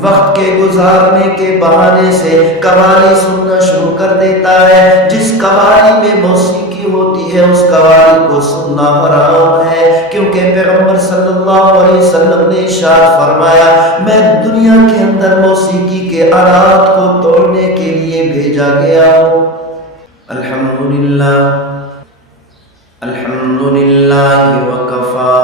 وقت کے گزارنے کے بہانے سے قوالی سننا شروع کر دیتا ہے۔ جس قوالی میں موسیقی ہوتی ہے اس قوالی کو سننا حرام ہے، کیونکہ پیغمبر صلی اللہ علیہ وسلم نے ارشاد فرمایا میں دنیا کے اندر موسیقی کے آلات کو توڑنے کے لیے بھیجا گیا ہوں۔ الحمدللہ الحمدللہ وکفا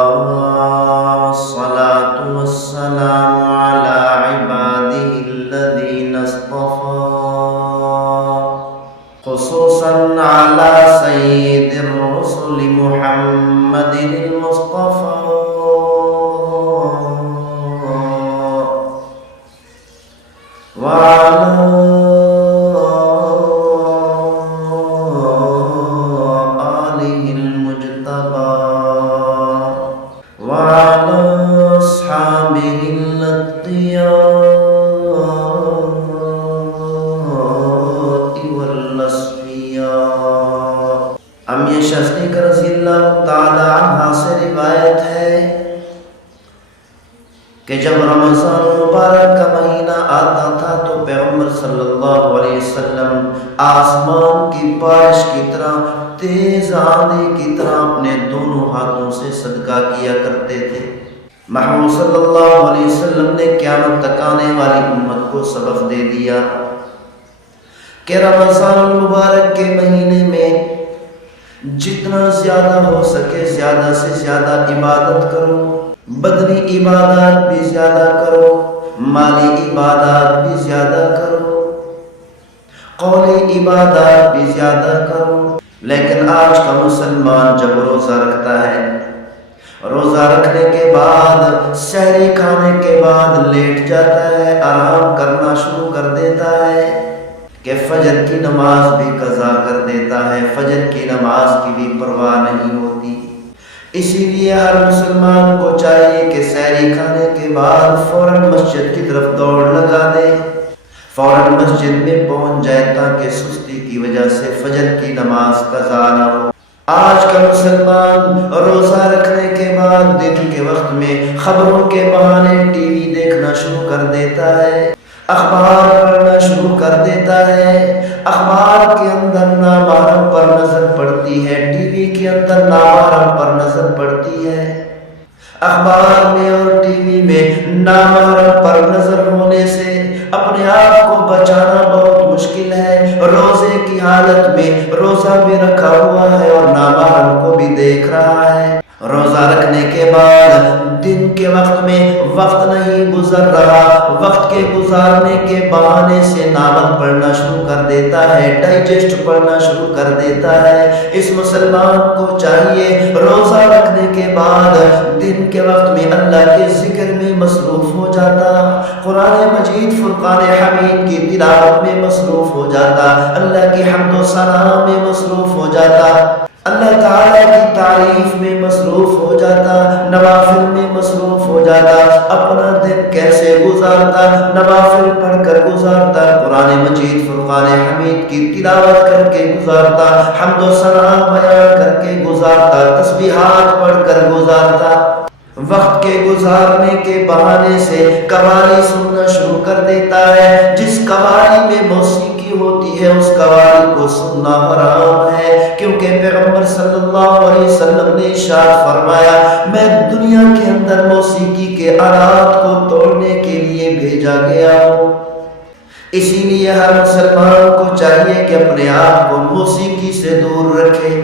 والصلاة والسلام علی عباده الذین اصطفى خصوصا علی سید الرسل محمد المصطفى کہ جب رمضان مبارک کا مہینہ آتا تھا تو پیغمبر صلی اللہ علیہ وسلم آسمان کی بارش کی طرح، تیز آندھی کی طرح اپنے دونوں ہاتھوں سے صدقہ کیا کرتے تھے۔ محمود صلی اللہ علیہ وسلم نے قیامت تک آنے والی امت کو سبق دے دیا کہ رمضان المبارک کے مہینے میں جتنا زیادہ ہو سکے زیادہ سے زیادہ عبادت کرو، بدنی عبادات بھی زیادہ کرو، مالی عبادات بھی زیادہ کرو، قولی عبادات بھی زیادہ کرو۔ لیکن آج کا مسلمان جب روزہ رکھتا ہے، روزہ رکھنے کے بعد سحری کھانے کے بعد لیٹ جاتا ہے، آرام کرنا شروع کر دیتا ہے کہ فجر کی نماز بھی قضا کر دیتا ہے، فجر کی نماز کی بھی پرواہ نہیں ہوتی۔ اسی لیے ہر مسلمان کو چاہیے کہ سحری کھانے کے بعد فوراً مسجد کی طرف دوڑ لگا دے، فوراً مسجد میں پہنچ جائے تاکہ سستی کی وجہ سے فجر کی نماز قضا نہ ہو۔ آج کا مسلمان روزہ رکھنے کے بعد دن کے وقت میں خبروں کے بہانے ٹی وی دیکھنا شروع کر دیتا ہے، اخبار پڑھنا شروع کر دیتا ہے، اخبار کے اندر نامحرم پر نظر پڑتی ہے، ٹی وی کے اندر نامحرم پر نظر پڑتی ہے۔ اخبار میں اور ٹی وی میں نامحرم پر نظر ہونے سے اپنے آپ کو بچانا بہت مشکل ہے۔ روزے کی حالت میں روزہ بھی رکھا ہوا ہے اور نامحرم کو بھی دیکھ رہا ہے۔ روزہ رکھنے کے بعد دن کے وقت میں وقت نہیں گزر رہا، وقت کے گزارنے کے بہانے سے ناول پڑھنا شروع کر دیتا ہے، ڈائجسٹ پڑھنا شروع کر دیتا ہے۔ اس مسلمان کو چاہیے روزہ رکھنے کے بعد دن کے وقت میں اللہ کے ذکر میں مصروف ہو جاتا، قرآن مجید فرقان حمید کی تلاوت میں مصروف ہو جاتا، اللہ کی حمد و ثنا میں مصروف ہو جاتا، اللہ تعالیٰ کی تعریف میں مصروف ہو جاتا، نوافل میں مصروف ہو جاتا۔ اپنا دن کیسے گزارتا؟ نوافل پڑھ کر گزارتا، قرآن مجید فرقان حمید کی تلاوت کر کے گزارتا، حمد و ثنا بیان کر کے گزارتا، تسبیحات پڑھ کر گزارتا۔ وقت کے گزارنے کے بہانے سے قوالی سننا شروع کر دیتا ہے۔ جس قوالی میں موسیقی ہوتی ہے اس قوالی کو سننا حرام ہے، کیونکہ پیغمبر صلی اللہ علیہ وسلم نے ارشاد فرمایا میں دنیا کے اندر موسیقی کے آلات کو توڑنے کے لیے بھیجا گیا ہوں۔ اسی لیے ہر مسلمان کو چاہیے کہ اپنے آپ کو موسیقی سے دور رکھے۔